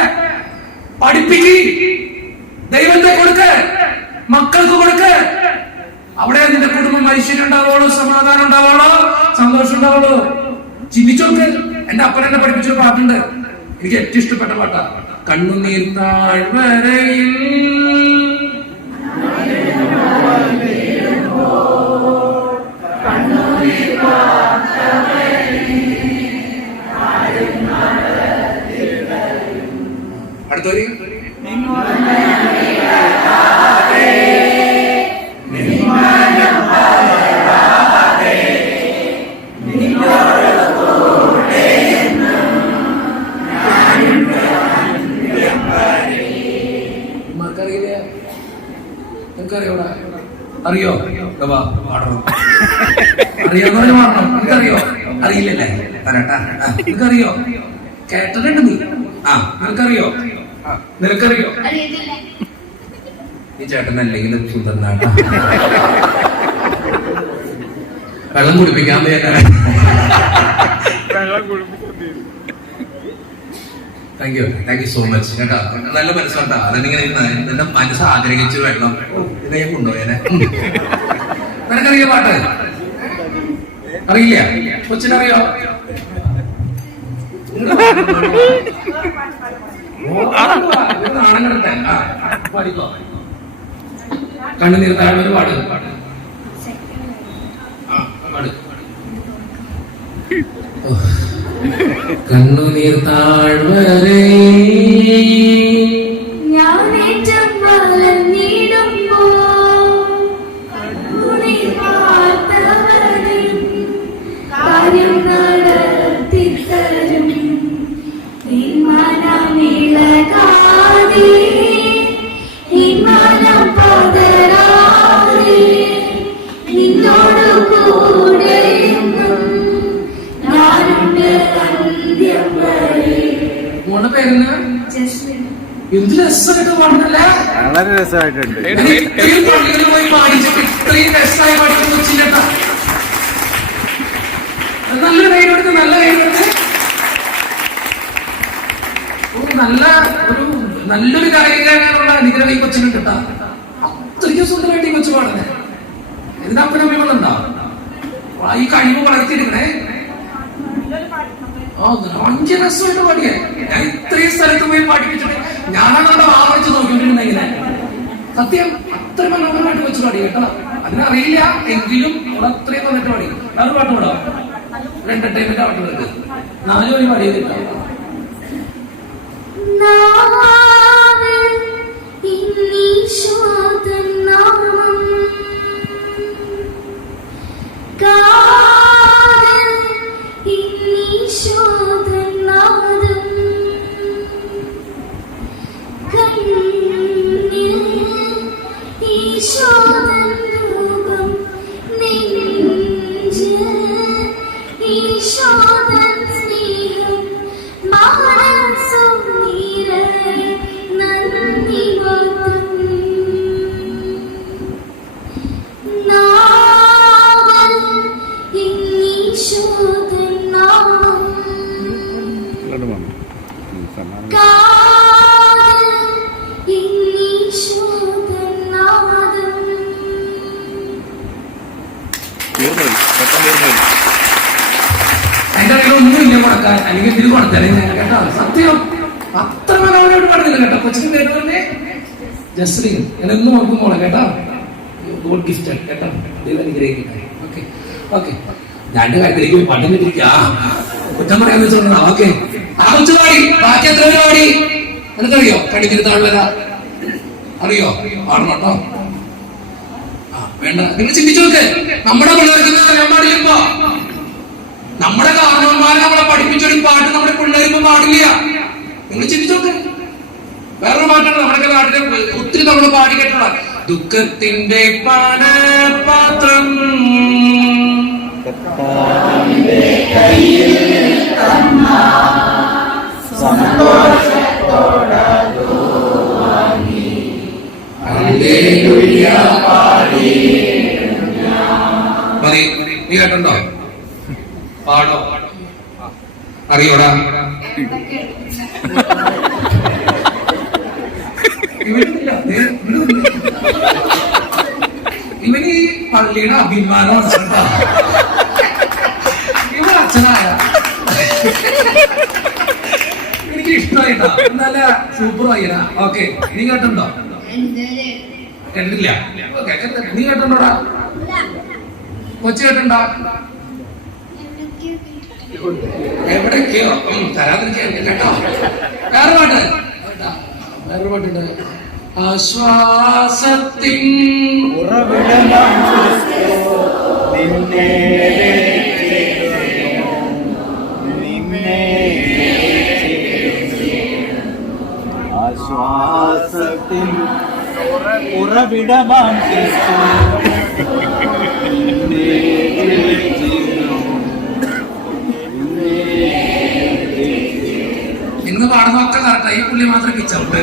പഠിപ്പിക്ക്, ദൈവത്തെ കൊടുക്ക്, മക്കൾക്ക് കൊടുക്ക്. അവിടെ നിന്റെ കുടുംബം ഐശ്വര്യം ഉണ്ടാവുള്ളൂ, സമാധാനം ഉണ്ടാവുള്ളൂ, സന്തോഷം ഉണ്ടാവുള്ളൂ. ചിന്തിച്ചോക്ക്. എന്റെ അപ്പൻ എന്നെ പഠിപ്പിച്ചൊരു പാട്ടുണ്ട്, എനിക്ക് ഏറ്റവും ഇഷ്ടപ്പെട്ട പാട്ടാ. കണ്ണുനീർ താഴ്വരയിൽ അടുത്തൊരു അറിയോ? അറിയാവുന്നവര് മാറണം. നിനക്കറിയോ? അറിയില്ലല്ലേ? പറയട്ടാ. നിനക്കറിയോ? കേട്ടിട്ടുണ്ട് നീ? നിനക്കറിയോ? നിനക്കറിയോ? ഈ ചേട്ടനല്ലെങ്കിലും സുന്ദരനാട്ടാ. വെള്ളം കുടിപ്പിക്കാൻ താങ്ക് യു സോ മച്ച് കേട്ടോ. നല്ല മനസ്സാട്ടാ. അതിങ്ങനെ എന്റെ മനസ്സ് ആഗ്രഹിച്ചു വെള്ളം ഇത് ഞാൻ കൊണ്ടുപോയേനെ. നിനക്കറിയോ പാട്ട്? അറിയില്ല? കൊച്ചിനറിയോ? നാണങ്ങടത്തെ പാടിക്കോ. കണ്ണുനീർ താഴ്വര പാട് പാട്. കണ്ണുനീർ താഴ്വരേ മോളുടെ പേരെന്നാ? എന്ത് രസമായിട്ട് പാടുന്നല്ലേ. വളരെ രസമായിട്ടുണ്ട്. ഇത്രയും പള്ളികളിൽ പോയി പാടിച്ചിട്ട് ഇത്രയും രസമായി പാടിക്കുന്ന കൊച്ചില്ലട്ട. നല്ല കൈയെടുത്ത് നല്ല കൈയെടുത്ത് നല്ലൊരു ഗായികനുള്ള അനുഗ്രഹം ഈ കൊച്ചിന് കിട്ടാം. അത്രയ്ക്കും സുന്ദരമായിട്ട് ഈ കൊച്ചു പാടുന്നേ. ഇതിന്റെ അപ്പനമ്മകളുണ്ടോ ഈ കഴിവ് വളർത്തിയെടുക്കണേ. 5 രസമായിട്ട് പാടിയേ. ഞാൻ ഇത്രയും സ്ഥലത്ത് പോയി പാടിപ്പിച്ചിട്ട് ഞാനാണ് അവിടെ വാങ്ങിച്ച് നോക്കിക്കൊണ്ടിരുന്നെങ്കിലേ സത്യം അത്ര മനോഹരമായിട്ട് വെച്ച് പാടി കേട്ടോ. അതിനറിയില്ല എങ്കിലും അവിടെ അത്രയും വന്നിട്ട് പാടി. വേറെ പാട്ട് പാടാം, ഒരു എന്റർടൈൻമെന്റ് പാട്ടുകൾക്ക് 4 വഴി പാടിയത് കേട്ടോ. അതിന്റെ അറിയില്ല ഒന്നുമില്ല കൊടുക്കാൻ, അല്ലെങ്കിൽ ഇതിൽ കൊടുത്താലേ കേട്ടോ. സത്യം അത്ര മനോഹരമായിട്ട് പാടുന്നില്ല കേട്ടോ. കൊച്ചിന് പേര് തന്നെ ജസ്രീൻ. എന്നും ഓർക്കുമ്പോൾ കേട്ടോ, ഗോഡ് ഗിഫ്റ്റ് കേട്ടോ. അനുഗ്രഹിക്കട്ടെ. Okay okay. ഞാൻ കാര്യത്തിലേക്ക് പോയി പട്ടം കിട്ടിരിക്കുക. കുറ്റം പറയാന്ന് വെച്ചോണ്ടാ. ഓക്കെ, ആ കൊച്ചു പാടി. ബാക്കി എത്ര പേര് പാടി എനിക്കറിയോ? കടിഞ്ഞിരുത്താളുള്ളതാ അറിയോ? പാടണം കേട്ടോ. വേണ്ട, നിങ്ങൾ ചിന്തിച്ചു നോക്ക്. നമ്മുടെ പിള്ളേർക്ക് അറിയാൻ പാടില്ലപ്പോ. നമ്മുടെ കാരണവന്മാരെ നമ്മളെ പഠിപ്പിച്ചൊരു പാട്ട് നമ്മുടെ പിള്ളേരിപ്പോ പാടില്ല. നിങ്ങൾ ചിന്തിച്ചു നോക്ക്. വേറൊരു പാട്ടാണ് നമ്മുടെ നാട്ടിലെ ഒത്തിരി നമ്മൾ പാടി കേട്ടുള്ള ദുഃഖത്തിന്റെ പാനപാത്രം മതി. നീ കേട്ടുണ്ടോ? പാടോ? അറിയോടാ? ഇവന് ഈ പള്ളിയുടെ അഭിമാനമാണ്. ഇവൻ അച്ഛനായ എനിക്ക് ഇഷ്ടമായിട്ടാ. നല്ല സൂപ്പർ ആയിരാ. ഓക്കെ, നീ കേട്ടുണ്ടോ? കേട്ടില്ല. നീ കേട്ടുണ്ടോടാ? കൊച്ചു കേട്ടുണ്ടോ? എവിടേക്കോ തരാതിരിക്കാൻ കേട്ടോ. വേറെ പാട്ട്, വേറൊരു പാട്ടുണ്ട്. ആശ്വാസത്തിൻ ആശ്വാസത്തിൻ ഉറവിടമാം ഇന്ന് പാടുന്നൊക്കെ കറക്റ്റാ. ഈ പുള്ളി മാത്രം കിച്ചൗട്ട്.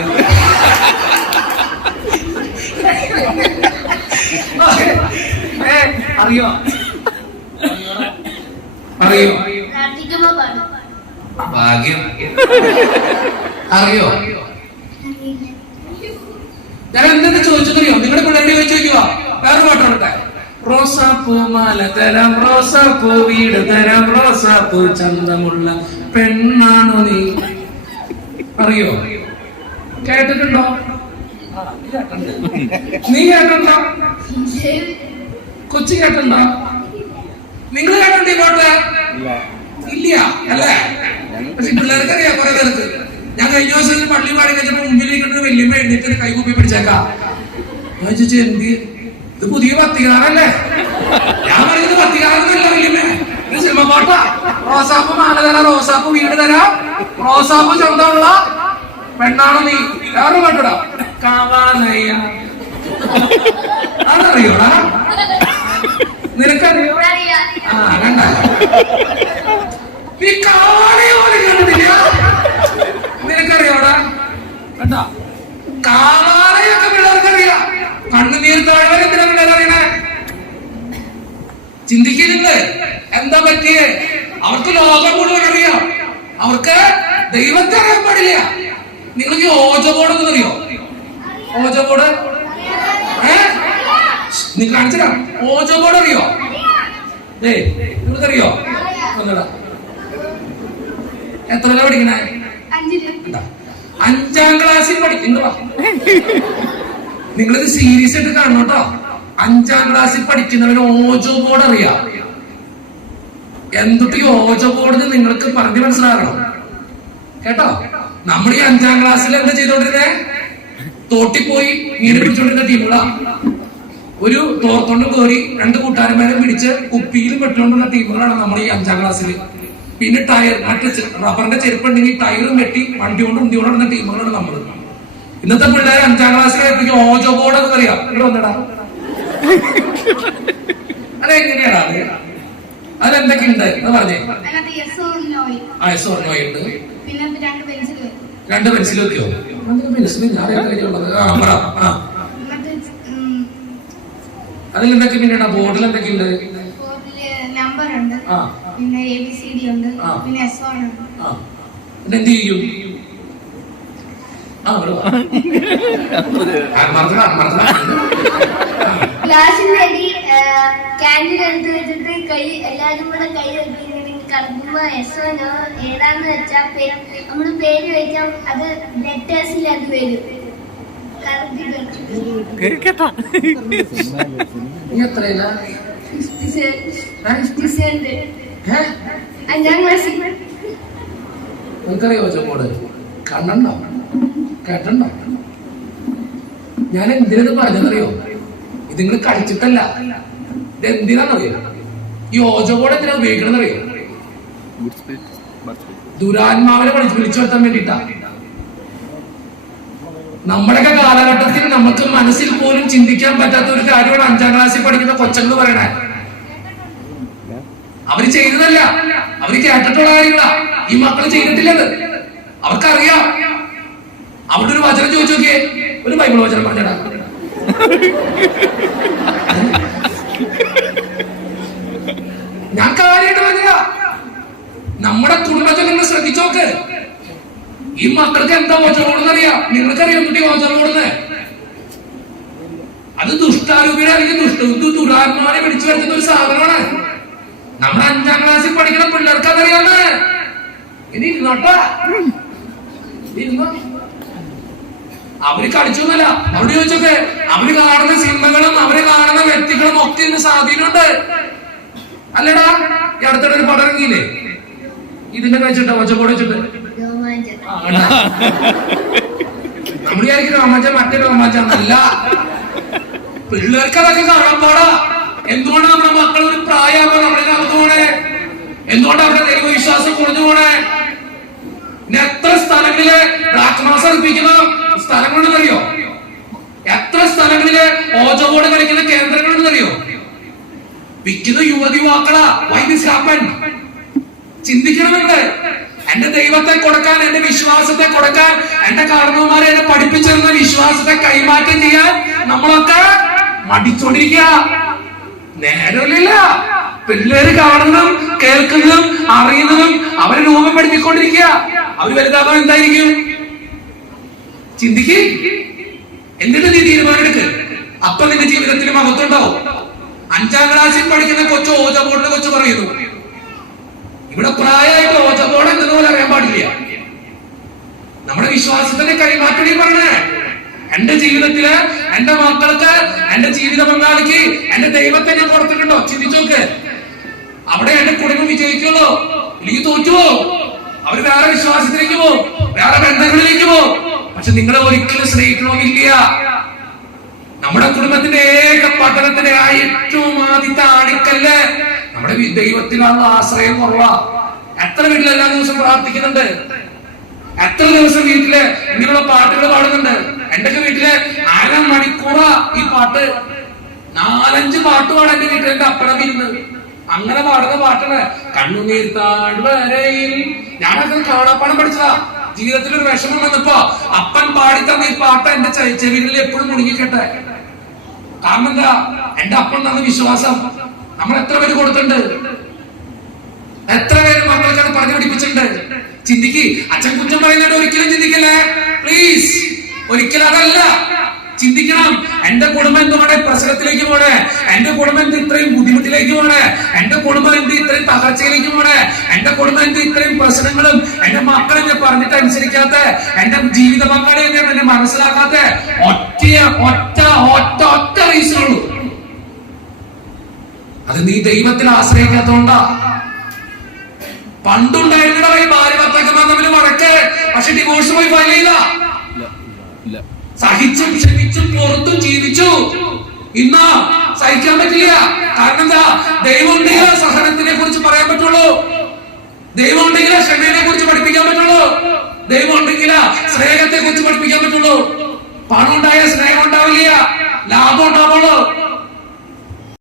അറിയോ? അറിയോ? ഭാഗ്യം. അറിയോ? ഞാൻ എന്തെന്ന് ചോദിച്ചറിയോ? നിങ്ങളുടെ പിള്ളേരുടെ ചോദിച്ചു നോക്കുക. വേറെ പാട്ടോട്ടെ. റോസാപ്പൂ മാല തരാം, റോസാപ്പൂ വീട് തരാം, റോസാപ്പൂ ചന്തമുള്ള പെണ്ണാണോ നീ. അറിയോ? കേട്ടിട്ടുണ്ടോ? നീ കേട്ടിട്ടുണ്ടോ? കൊച്ചു കേട്ടിട്ടുണ്ടോ? നിങ്ങൾ കേട്ടിട്ടുണ്ടോ ഈ പാട്ട്? ഇല്ല അല്ലേ? പക്ഷെ പിള്ളേർക്ക് അറിയാം. കുറെ പേർക്ക്. ഞാൻ കഴിഞ്ഞ ദിവസം പള്ളി പാടി കഴിഞ്ഞപ്പോ മുമ്പിലേക്ക് വല്യമ്മ എഴുന്നേറ്റ് കൈ കൂപ്പി പിടിച്ചേക്കാം. ഞാൻ ചോദിച്ചു, എന്ത് ഇത് പുതിയ ഭക്തികാരല്ലേ? ഞാൻ പറയുന്നത് ഭക്തികാരനല്ല വല്യമ്മ, ഇത് സിനിമ പാട്ടാ. റോസാപ്പ് മാല തരാം, റോസാപ്പ് വീട് തരാം, റോസാപ്പ് ചന്തമുള്ള പെണ്ണാണോ നീ. വേറെ പാട്ടോടാ. കാവാലയ്യ. അതറിയോടാ? നിനക്കറിയോ? ആ കണ്ട, നീ കാളി പോലും കണ്ടിട്ടില്ല. നിനക്കറിയോടാ? കണ്ട താഴെ എന്തിനാ പിള്ളേർ അറിയണേ? ചിന്തിക്കുന്നില്ലേ എന്താ പറ്റിയേ? അവർക്ക് ലോകം മുഴുവൻ അറിയാം, അവർക്ക് ദൈവത്തെ അറിയാൻ പാടില്ല. നിങ്ങൾക്ക് ഓജബോർഡ് എന്ന് അറിയോ? ഓജബോർഡ് നിങ്ങൾ കാണിച്ചതാ. ഓജബോർഡ് അറിയോ? നിങ്ങൾക്കറിയോ? എത്ര പഠിക്കണേ? 5ാം ക്ലാസ്സിൽ പഠിക്കുന്നതാ. നിങ്ങളിത് സീരിയസ് ആയിട്ട് കാണണം കേട്ടോ. 5ാം ക്ലാസ്സിൽ പഠിക്കുന്നവര് ഓജോ ബോർഡ് അറിയാം. എന്തൊട്ട് ഓജോ ബോർഡ് നിങ്ങൾക്ക് പറഞ്ഞ് മനസ്സിലാകണം കേട്ടോ. നമ്മൾ ഈ 5ാം ക്ലാസ്സിൽ എന്താ ചെയ്തോണ്ടിരുന്നേ? തോട്ടിപ്പോയി മീൻ പിടിച്ചോണ്ടിരുന്ന ടീമുകളാ. ഒരു തോർത്തോണ്ട് കയറി 2 കൂട്ടുകാരന്മാരെ പിടിച്ച് കുപ്പിയിൽ പെട്ടുകൊണ്ടുള്ള ടീമുകളാണ് നമ്മൾ ഈ 5ാം ക്ലാസ്സിൽ. പിന്നെ ടയർ മറ്റേ റബ്ബറിന്റെ ചെരുപ്പുണ്ടെങ്കിൽ ടയറും വെട്ടി വണ്ടി കൊണ്ട് ഉന്തി കൊണ്ടിരുന്ന ടീമുകളാണ് നമ്മൾ. ഇന്നത്തെ പിള്ളേർ 5ാം ക്ലാസ്സിലേക്ക് ഓജോ ബോർഡ് എന്ന് പറയാം. ഇവിടെ വന്നടാ, അതെങ്ങനെയാടാ? അതിലെന്തൊക്കെയുണ്ട് എന്ന് പറഞ്ഞേ. ഉണ്ട്. 2 പെൻസിൽ വെക്കോ? പെൻസിൽ ഞാൻ അതിലെന്തൊക്കെ പിന്നെടാ? ബോർഡിൽ എന്തൊക്കെയുണ്ട്? പിന്നെ ABCD ഉണ്ട്, പിന്നെ S1 ഉണ്ട്. എന്ത് ചെയ്യും? ക്ലാസ്സിന്റെ അടി ക്യാൻറ്റീൻ എടുത്ത് വെച്ചിട്ട് കൈ എല്ലാരും കൂടെ കൈ കടക്കുമ്പോ S1 ഏതാന്ന് വെച്ചാ നമ്മള് പേര് വെച്ചാൽ അത് ലെറ്റേഴ്സിൽ അത് വരും. നിനക്കറിയോ ചോപ്പോട്? കണ്ണുണ്ടോ? കേട്ടുണ്ടോ? ഞാൻ എന്തിനത് പറഞ്ഞതറിയോ? ഇത് നിങ്ങൾ കളിച്ചിട്ടല്ല. ഇത് എന്തിനാന്നറിയോ? ഈ ഓജോബോർഡ് എന്തിനാ ഉപയോഗിക്കണമെന്നറിയോ? ദുരാത്മാവിനെ വിളിച്ചു വരുത്താൻ വേണ്ടിട്ടാ. നമ്മുടെയൊക്കെ കാലഘട്ടത്തിൽ നമുക്ക് മനസ്സിൽ പോലും ചിന്തിക്കാൻ പറ്റാത്ത ഒരു കാര്യമാണ് 5ാം ക്ലാസ്സിൽ പഠിക്കുന്ന കൊച്ചങ്ങൾ പറയണേ. അവര് ചെയ്തതല്ല, അവര് കേട്ടിട്ടുള്ള കാര്യങ്ങളാ. ഈ മക്കൾ ചെയ്തിട്ടില്ലത്, അവർക്കറിയാം. അവിടെ ഒരു വചനം ചോദിച്ചു നോക്കിയേ, ഒരു ബൈബിൾ വചനം പറഞ്ഞടാ. ഞാൻ കാര്യമായിട്ട് പറഞ്ഞ നമ്മുടെ കുടുംബത്തിൽ നിങ്ങൾ ശ്രദ്ധിച്ചു നോക്ക്. ഈ മക്കൾക്ക് എന്താ ഓജോബോർഡ് അറിയാം? നിങ്ങൾക്കറിയാം കുട്ടി ഓജോബോർഡ്? അത് ദുഷ്ടാരൂപിയുടെ അല്ലെങ്കിൽ ദുരാത്മാവിനെ പിടിച്ചു വരുത്തുന്ന ഒരു സാധനമാണ്. നമ്മുടെ 5ാം ക്ലാസ്സിൽ പഠിക്കുന്ന പിള്ളേർക്ക് അതറിയാമേ. ഇനി ഇരുന്നോട്ടാ, അവര് കളിച്ചൊന്നുമല്ല. അവര് ചോദിച്ചൊക്കെ അവര് കാണുന്ന സിനിമകളും അവര് കാണുന്ന വ്യക്തികളും ഒക്കെ ഇന്ന് സ്വാധീനമുണ്ട്. അല്ലടാ, ഈ അടുത്തിടെ ഒരു പടം ഇറങ്ങിയില്ലേ? ഇതിന്റെ കഴിച്ചിട്ടോ ഒച്ചപ്പോടെ വെച്ചിട്ട് നമ്മൾ വിചാരിക്കും രോമാഞ്ചം മറ്റേ രോമാഞ്ചല്ല. പിള്ളേർക്ക് അതൊക്കെ കാണാപ്പാടാ. എന്തുകൊണ്ടാണ് നമ്മുടെ മക്കൾ ഒരു പ്രായമാകുമ്പോ നമ്മുടെ കാലത്ത് പോണേ? എന്തുകൊണ്ടാണ് അവരുടെ ദൈവവിശ്വാസം കുറഞ്ഞു പോണേ? എത്ര സ്ഥലങ്ങളില് പ്രാർത്ഥനാസം അർപ്പിക്കുന്ന സ്ഥലങ്ങളുണ്ടെന്നറിയോ? എത്ര സ്ഥലങ്ങളില് ഓജോബോർഡ് കളിക്കുന്ന കേന്ദ്രങ്ങളുണ്ടെന്നറിയോ? വിൽക്കുന്ന യുവതിവാക്കളാ. Why this happen? ചിന്തിക്കണമെന്ന്. എന്റെ ദൈവത്തെ കൊടുക്കാൻ, എന്റെ വിശ്വാസത്തെ കൊടുക്കാൻ, എന്റെ കാരണവന്മാരെ എന്നെ പഠിപ്പിച്ചിരുന്ന വിശ്വാസത്തെ കൈമാറ്റം ചെയ്യാൻ നമ്മളൊക്കെ മടിച്ചോണ്ടിരിക്കുക. നേരമില്ല. പിള്ളേര് കാണുന്നതും കേൾക്കുന്നതും അറിയുന്നതും അവരെ രൂപപ്പെടുത്തിക്കൊണ്ടിരിക്കുക. അവർ വലുതാകുമ്പോൾ എന്തായിരിക്കും? ചിന്തിക്ക്. എന്നിട്ട് നീ തീരുമാനം എടുക്ക്. അപ്പൊ നിന്റെ ജീവിതത്തിൽ മഹത്വമുണ്ടാവും. 5ാം ക്ലാസ്സിൽ പഠിക്കുന്ന കൊച്ചു ഓജോബോർഡിനെ കൊച്ചു പറയുന്നു. ഇവിടെ പ്രായമായിട്ട് ഓജോബോർഡ് എന്തെന്ന് പോലെ അറിയാൻ പാടില്ല. നമ്മുടെ വിശ്വാസത്തിന്റെ കൈമാറ്റം പറഞ്ഞേ. എന്റെ ജീവിതത്തില് എന്റെ മക്കൾക്ക്, എന്റെ ജീവിത പങ്കാളിക്ക് എന്റെ ദൈവത്തെ ഞാൻ കൊടുത്തിട്ടുണ്ടോ? ചിന്തിച്ചോക്ക്. അവിടെ എന്റെ കുടുംബം വിജയിക്കുള്ളൂ, ഇല്ലെങ്കിൽ തോറ്റുവോ? അവര് വേറെ വിശ്വാസത്തിലേക്ക് പോകും, വേറെ ബന്ധങ്ങളിലേക്ക് പോകും. പക്ഷെ നിങ്ങളെ ഒരിക്കലും സ്നേഹിക്കണമെന്നില്ല. നമ്മുടെ കുടുംബത്തിന്റെ ഏക പഠനത്തിന്റെ ഏറ്റവും ആദ്യത്തെ ആണിക്കല്ല് നമ്മുടെ ദൈവത്തിലുള്ള ആശ്രയം കുറവാ. എത്ര വീട്ടിൽ എല്ലാ ദിവസം പ്രാർത്ഥിക്കുന്നുണ്ട്? എത്ര ദിവസം വീട്ടില് ഇങ്ങനെയുള്ള പാട്ടുകൾ പാടുന്നുണ്ട്? എന്റെയൊക്കെ വീട്ടില് 1/2 മണിക്കൂറാ ഈ പാട്ട്. 4-5 പാട്ട് പാടാൻ എന്റെ വീട്ടിൽ എന്റെ അപ്പഴം ഇരുന്ന് അങ്ങനെ പാടുന്ന പാട്ടാണ്. കണ്ണുനീർ താഴ്വരയിൽ. ഞാനൊക്കെ കാണാപ്പാടം പഠിച്ചതാ. ജീവിതത്തിൽ ഒരു വിഷമം വന്നപ്പോ അപ്പൻ പാടിത്തന്ന ഈ പാട്ട് എന്റെ ചെവികളിൽ എപ്പോഴും മുഴുകിക്കട്ടെ. കാരണം എന്താ? എന്റെ അപ്പം എന്നാണ് വിശ്വാസം. നമ്മൾ എത്ര പേര് കൊടുത്തിട്ടുണ്ട്? എത്ര പേര് മക്കൾക്കാണ് പറഞ്ഞു പഠിപ്പിച്ചിട്ടുണ്ട്? ചിന്തിക്ക്. അച്ഛൻ കുറ്റം പറയുന്നുണ്ട്, ഒരിക്കലും ചിന്തിക്കല്ലേ പ്ലീസ്. ഒരിക്കലും അതല്ല ചിന്തിക്കണം. എന്റെ കുടുംബം എന്തുകൊണ്ട് പ്രശ്നത്തിലേക്ക് പോണേ? എന്റെ കുടുംബം എന്ത് ഇത്രയും ബുദ്ധിമുട്ടിലേക്ക് പോണേ? എന്റെ കുടുംബം എന്ത് ഇത്രയും തകർച്ചയിലേക്ക് പോണേ? എന്റെ കുടുംബം എന്ത് ഇത്രയും പ്രശ്നങ്ങളും? എന്റെ മക്കൾ എന്നെ പറഞ്ഞിട്ട് അനുസരിക്കാത്ത, എന്റെ ജീവിത പങ്കാളി എന്നെ മനസ്സിലാക്കാത്ത ഒറ്റ ഒറ്റ ഒറ്റ ഒറ്റ റീസണുള്ളൂ. അത് നീ ദൈവത്തിൽ ആശ്രയിക്കാത്തോണ്ടാ. പണ്ടുണ്ടായിരുന്നോ ഈ ഭാര്യ ഭർത്താക്കന്മാർ തമ്മിൽ വഴക്ക്, പക്ഷെ ഡിവോഴ്സ് പോയി ഫയൽ ചെയ്ത. സഹിച്ചും ക്ഷമിച്ചും പുറത്തും ജീവിച്ചു. ഇന്ന് സഹിക്കാൻ പറ്റില്ല. കാരണം എന്താ? ദൈവം ഉണ്ടെങ്കിലേ സഹനത്തിനെ കുറിച്ച് പറയാൻ പറ്റുള്ളൂ. ദൈവം ഉണ്ടെങ്കിലേ ക്ഷമയെ കുറിച്ച് പഠിപ്പിക്കാൻ പറ്റുള്ളൂ. ദൈവം ഉണ്ടെങ്കിലേ സ്നേഹത്തെ കുറിച്ച് പഠിപ്പിക്കാൻ പറ്റുള്ളൂ. പണം ഉണ്ടായ സ്നേഹം ഉണ്ടാവില്ല, ലാഭം ഉണ്ടാവുള്ളൂ.